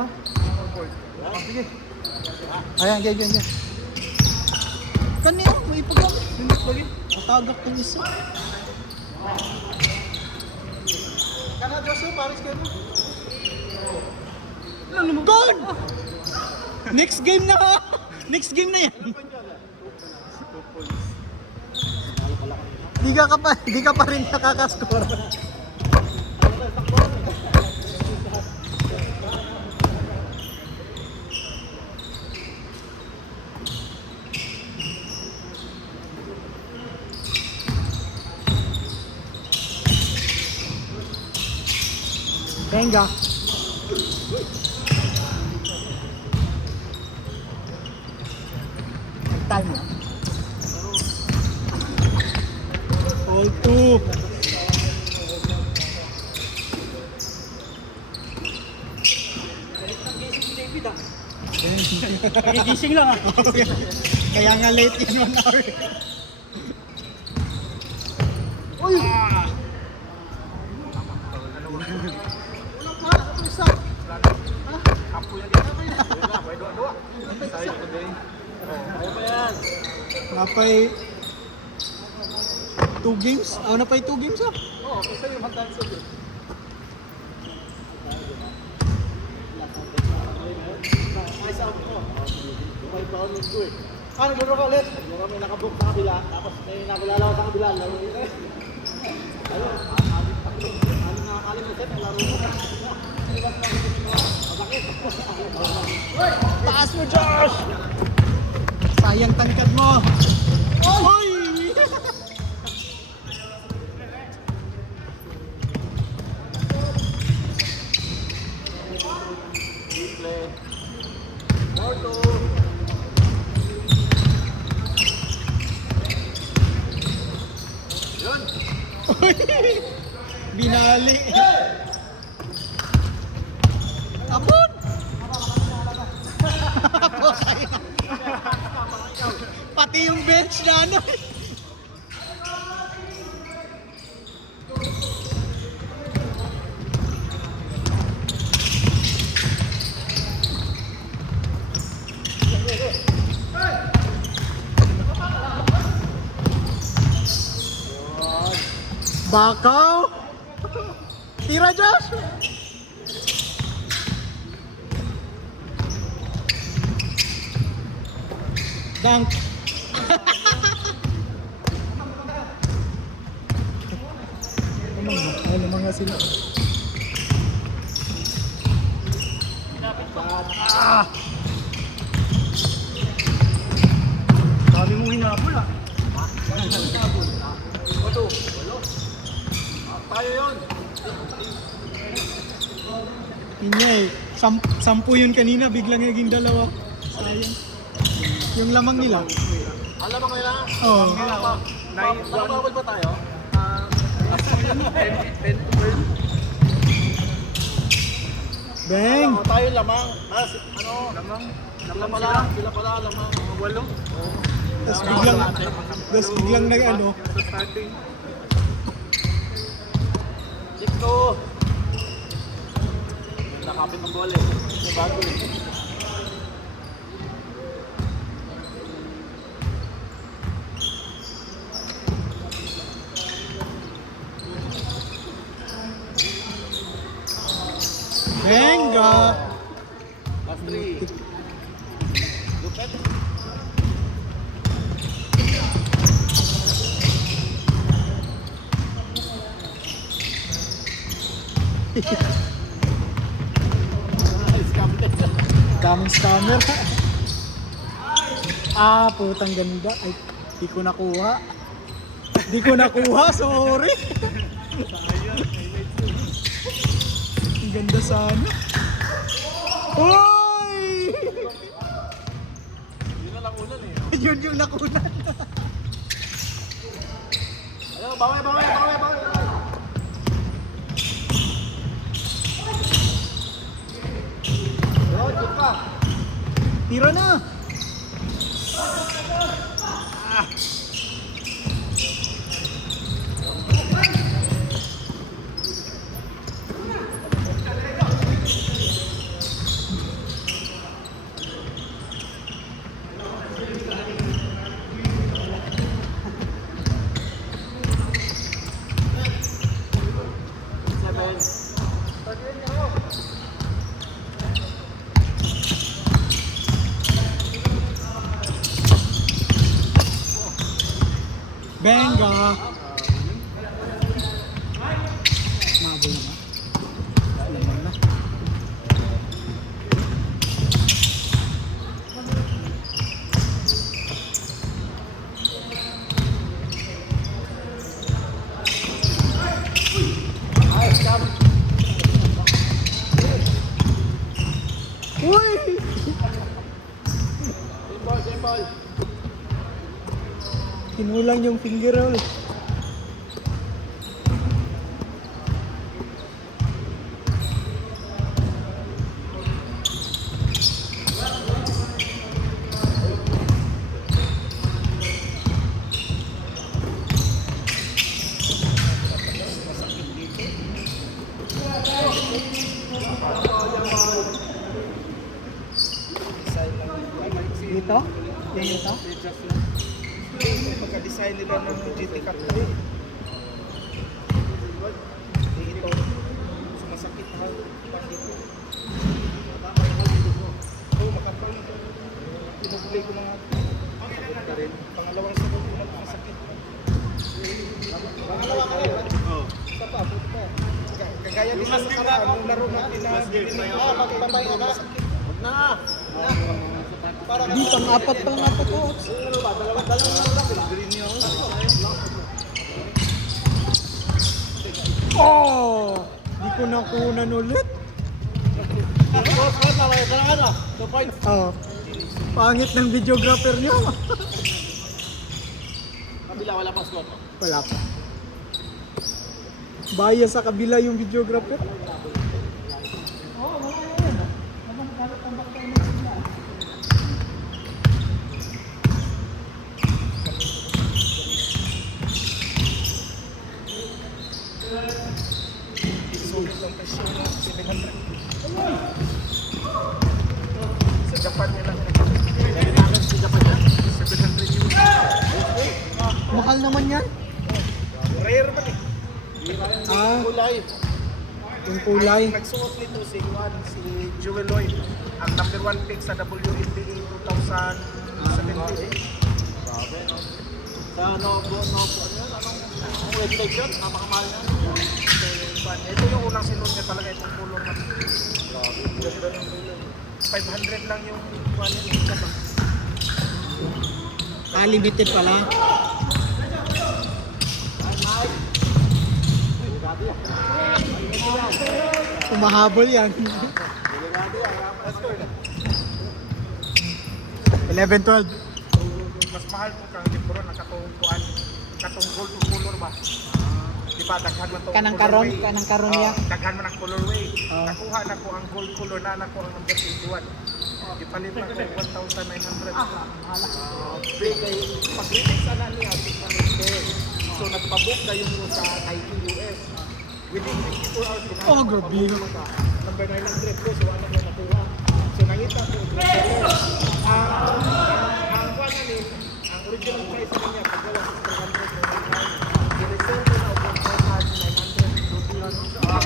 Ha? Sige. Ayan, ganyan. Kanina, may ipagam. Sinis lagi. Matagak ng isa. Kana, Joshua, Paris ka rin. Gone! Next game na ha! Next game na yan. Di ka pa rin nakakascore. Venga. Time na. All two. Gising lang ah. Kaya nga late yan 1 hour. Uy! Napay 2 games? Napay 2 games ah? Oo, kasi yung hagdan sa doon. Ay, sa ako. May taon yung ko eh. Naglaro ka ulit? Naglaro may nakabook sa kabila, tapos may nakulala ko sa kabila. Laro nito eh. Ayun, aling nakakalimutan, naglaro ko. Taas mo, Josh! Sayang tangkad mo! Oy! Binali! Abot! Pati yung bench na ano. Bakaw! Tira, Josh! Dunk! Ano mga sila? Sabi mo hinabol ah. Bato. Tayo yun. Inyay, 10 yun kanina, biglang naging 2. Sayang. Yung lamang nila. Alam mo nila? Oo. Nakabawal ba tayo? 10 to 12. Bang! Tayo lamang. Lamang? Sila pala lamang. 8. Tapos biglang nag-ano. Sa starting. Dito. Nakapit ng bola eh. May bago eh. Venga! Last 3. Lupet. Daming scammer. Putang ganda. Ay, di ko nakuha. Sorry. Ang ganda sana. Uy! Yun na lang unan eh. Yun yung nakunan. Ayun, baway. Good pa. Tira na. Ga. Mabol na ba? Laman na. Uy! Simple. Kinulang yung finger roll. Dito? Yan ito? Pagka-design nila ng GT Cup na rin. Ito, sumasakit na dito. Oo, makapal na ito. Pinublay ko mga sakit rin. Pangalawang sabon ko na masakit. Pangalawa ka rin? Oo. Isa pa, buti pa. Kagaya din sa karaan, nung laro natin na magpapay na masakit. Huwag na! Di, pang-apat ko. Oh! Di ko nakunan ulit. Oh. Pangit ng videographer niyo. Kabila, wala pa slot. Wala pa. Bias sa kabila yung videographer. Sulit ang presyo ng 700. Sa Japan nila. Sa Japan yan? 700 yung Mahal naman yan. rare man eh. Ah, Kulay. yung kulay. Nagsuot nito si Juan, si Joel Lloyd. Ang number 1 pick sa WNBA 2017. Sa anong website yun? Napakamahal yan. Ito yung unang sinunod niya talaga itong color na. Ganda ng color. 500 lang yung kuwan niya. Ah, limited pala. Umahabol yan. 11-12. Mas mahal po kang libro na katong kuan, katong gold color ba? Di ba daghan man to Kanang karon niya. Daghan man ang colorway. Ah. Nakuha na ko ang gold color na nako ang number 21. Ipalit na ko 1,900. Kay pag-release na niya so nagpabook na yung sa Nike US. Within 54 hours Oh, grabe. Number 900 ko so ano na nakuha. So nangita ko ang kuan ni ang original price niya pag wala sa 400 i-reserve ko na og 1,900.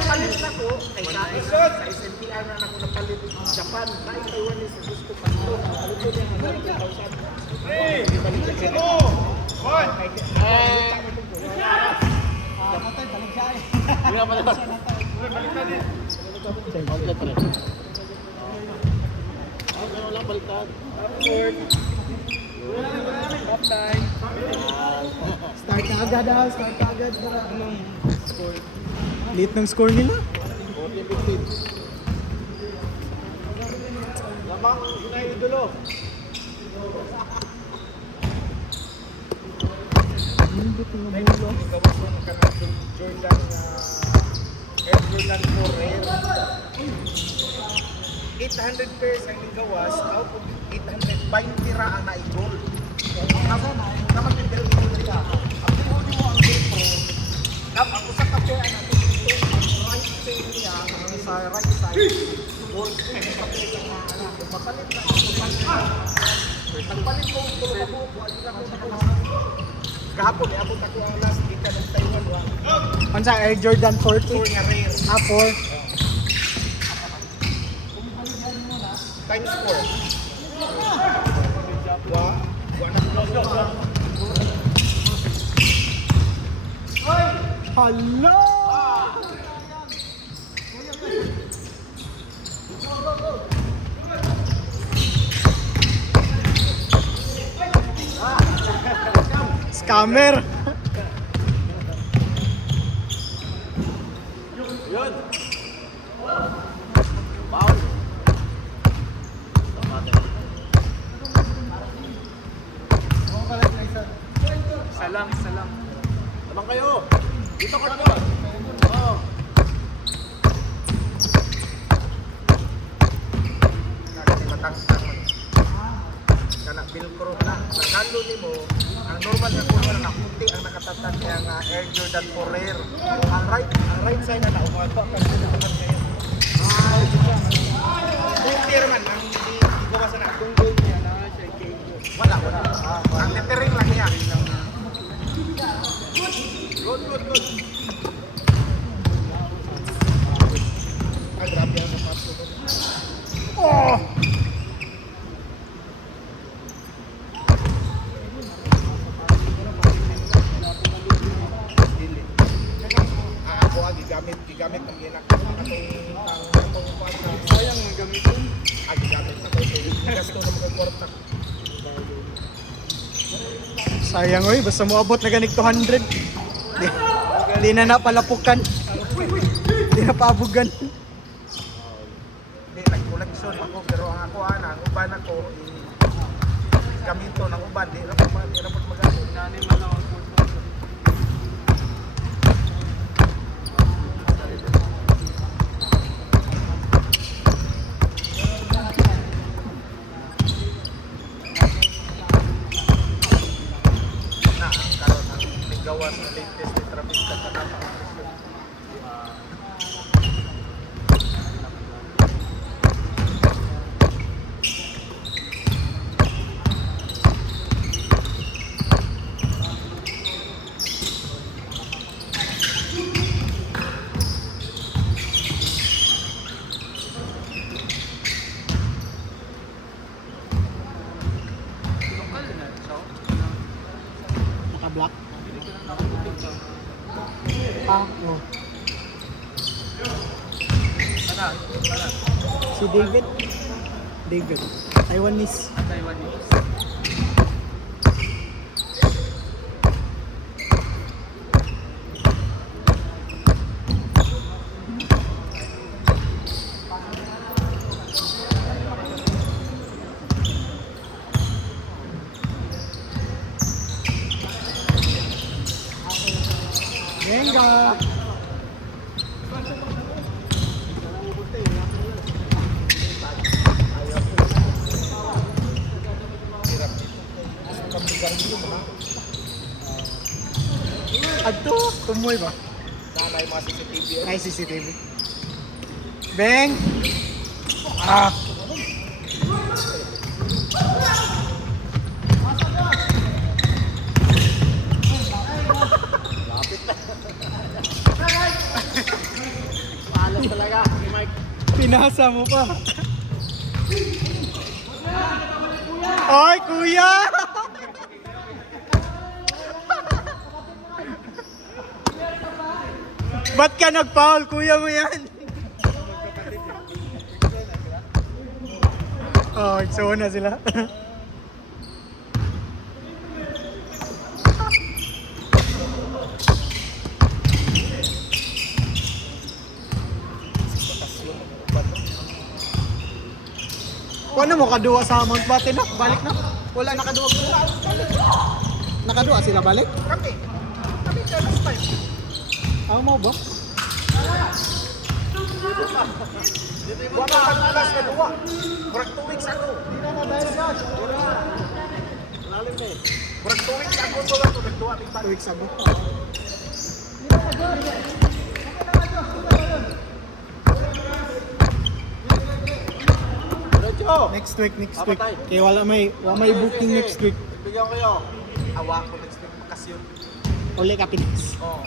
Palit na ko kay sa SNPR na ako napalit Japan na Taiwanese gusto pa ito. Palit ko niya ng 1,000. Hey! Hoy! Matay, balik siya eh. Hindi nga pala. Balik na din. Outlet pala. Okay, wala baliktad. Upward. Top time. Start na agad ah. Start na agad. Anong score? Late ng score nila. 14-15. Lamang inaidolo. Gawas mo ka ng Jordan Air Jordan 4 Rare. 800 pairs ang gawas, out of 820 ra ang naigol. Naman yung dito ka. Ang pinuli mo ang GoPro, ako sa kape ang natin dito, ang right side niya, sa right side, gold, mapalit na nagpalit ko ang tulog ako, kahapon eh, abot ako ang last gika ng Taiwan. Ano sa Air Jordan 40? 4 nga rare. Ah, 4. Times 4. Wa na. Hala! Scammer! Yun. Foul. Salam, salam. Naman kayo. Dito ka na. Oo. Kana Velcro na. Pagkalo nimo, ang normal nga kuno na puti ang nakatatag niya nga Air Jordan 4 Rare. Ang right side na umaga pa naman kayo. Puti man ang gawa sa na tunggol niya na siya kay. Wala. Ang lettering lang niya. Good. Grabe ang pass ko. Oh! Ako gigamit ng ginak sayang ang gamiton. Gigamit na ko gasto na mga kwarta. Sayang oy, basta mo abot na ganig 200. Di na napalapukan. Di na paabugan. Hindi, nag-collection ako pero ang ako ang uban ako gamito ng uban di ra magamit nani man ako. Na karon ang gawas na latest ni Travis Scott na Naka-block. Ah, oh. Si David. Taiwanese. Venga! Ato, tumoy ba? nanay mga CCTV. Ay, CCTV. Beng! Ah! Paalam talaga ni Mike. Pinasa mo pa. Oy, kuya! Ba't ka nag-foul? Kuya mo yan. Oh, so na sila. Kung ano mo, kaduwa sa Mount Bate na? Balik na? Wala, nakaduwa sila. Nakaduwa sila balik? Kami ka last time. Ako mo ba? Wala kang alas na duwa. Kurang 2 weeks ako. Lalim na eh. Kurang 2 weeks ako to lang to nagduwa. 2 weeks ago. Diretso! Next week. Papatay. Kaya wala may booking next week. Bigyan ko kayo. Awa ko next week makasyon. Uli ka Phoenix. Oo.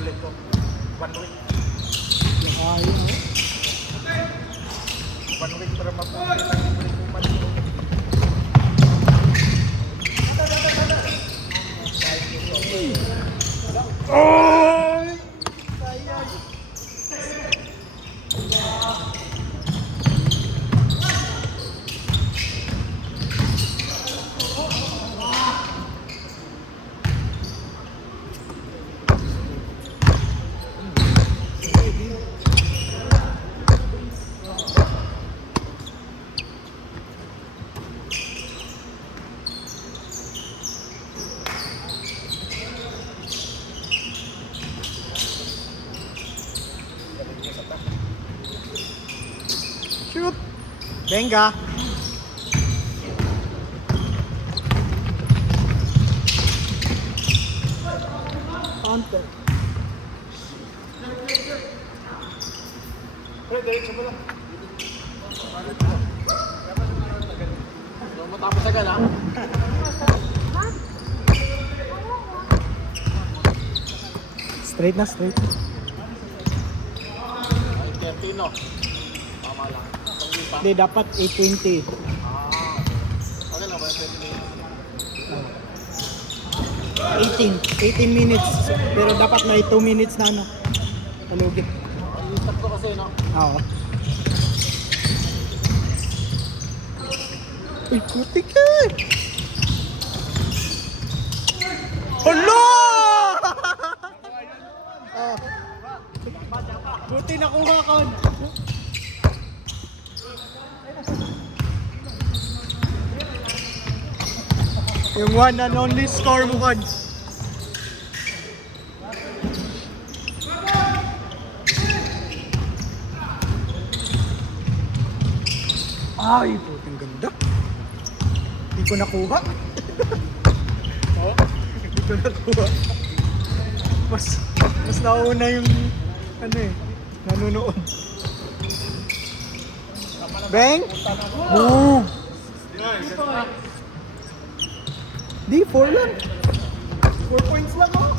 Ulit ko. 1 week. Ayun, oh. 1 week para mapulit ang ulit ko man. Oh! Venga. Counter. Pre, diretso mo lang. Matapos agad ha? Straight na straight. Ay, Kertino. Tama lang. Hindi pa. Hindi, dapat 820. Okay lang ba? 18 minutes. Pero dapat may 2 minutes na ano. Palugit. Stop ko kasi, no? Oo. Uy, putik ka! Hala! Oh. Buti nakuha ko. Yung one and only score mo kon. Ay, putang ganda. Hindi ko nakuha. Oo. Hindi ko nakuha. Mas nauna yung ano eh, nanonood. Bang! Boom! Di, 4 lang. 4 points lang oh.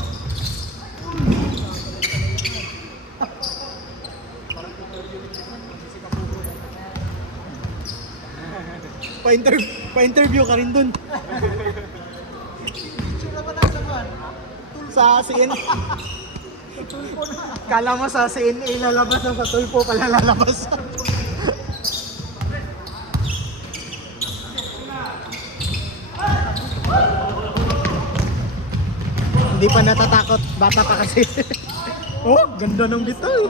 Pa-interview ka rin dun. Sa CN. Kala mo sa CNA lalabas na sa tulpo pala lalabas. Hindi pa natatakot, bata pa kasi. Oh, ganda ng bitaw.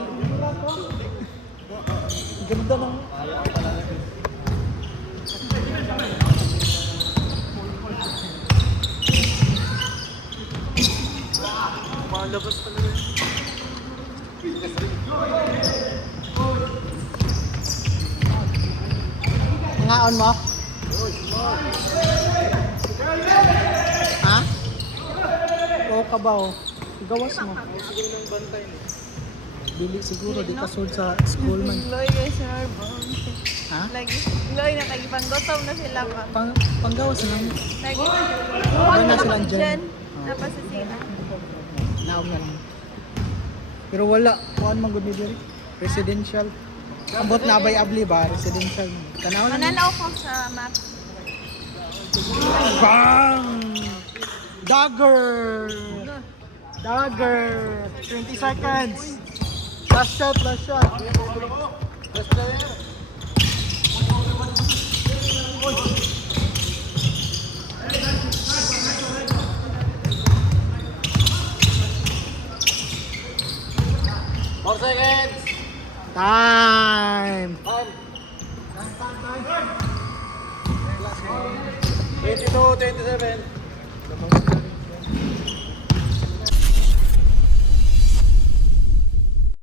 Ganda ng... Malabas talaga. Ngaon mo? Ha? Oo ka ba oh? Gawas mo. Dili siguro, di ka sold sa school man. Loy guys, harbon. Ha? Lagi, loy na kay panggotom na sila pa. Panggawas lang. Lagi. Doon na sila dyan. Tapos sa sila. Naog na lang. Pero wala, kuhaan man gud ni diri. Residential. Ambot na bay abli ba? Residential. Tanaw na. Mananaw ko sa map. Bang! Dagger! Dagger! 20 seconds. Last shot, last shot. Best player. Four seconds. Time! 22, 27.